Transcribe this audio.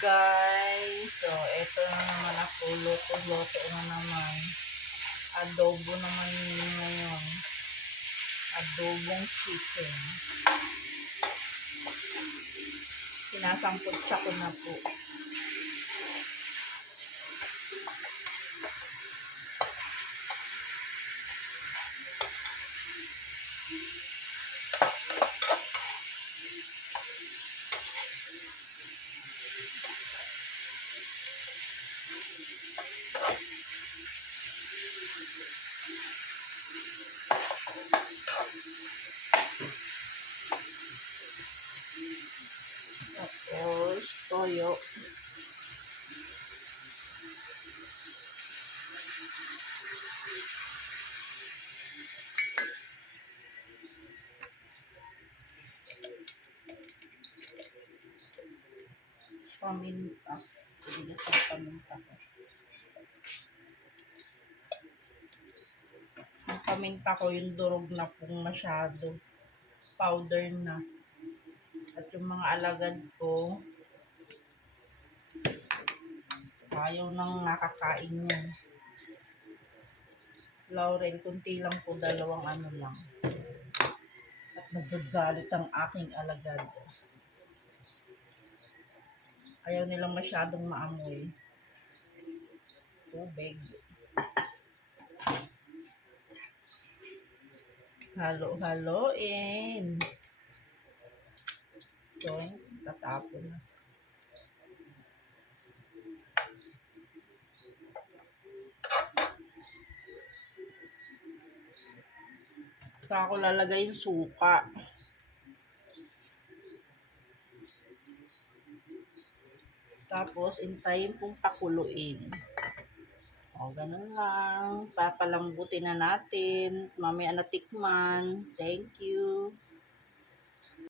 guys. So, ito na naman ako. Luto-luto na naman. Adobo naman ngayon. Adobong chicken. Sinasangkot ko na po. Tapos, toyo. Paminta. Hindi sa paminta ko. Ang paminta ko yung durog na pong masyado. Powder na. At yung mga alagad ko, ayaw nang nakakain yan. Laurel, kunti lang po, dalawang ano lang. At nagagalit ang aking alagad. Ayaw nilang masyadong maamoy. Tubig. Halo-haloin. So, tatapon na. Saka ako lalagay yung suka. Tapos, intayin pong pakuluin. O, ganun lang. Papalambutin na natin. Mamaya na tikman. Thank you.